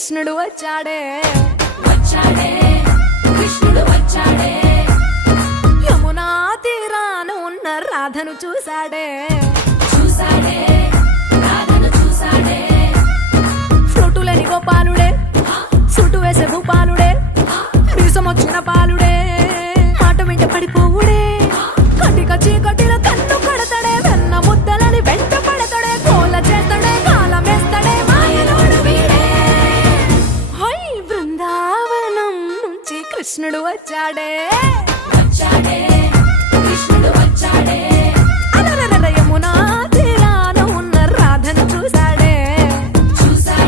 కృష్ణుడు వచ్చాడే వచ్చాడే కృష్ణుడు వచ్చాడే యమునా తీరాన ఉన్న రాధను చూశాడే చూసాడే రాధను చూసాడే ఫ్రూటులని గోపాలుడే సూటు వేసే భూపాలుడే మీసమొచ్చిన పాలుడే మాట వెంట పడిపోవుడే కటిక చీకటిలో కన్ను కడతాడే వెన్న ముద్దలని వెంట పడతాడే కోల చేస్తాడే కాలమేస్తాడే మాయలోడు వీడే హై బృందావనం నుంచి కృష్ణుడు వచ్చాడే వచ్చాడే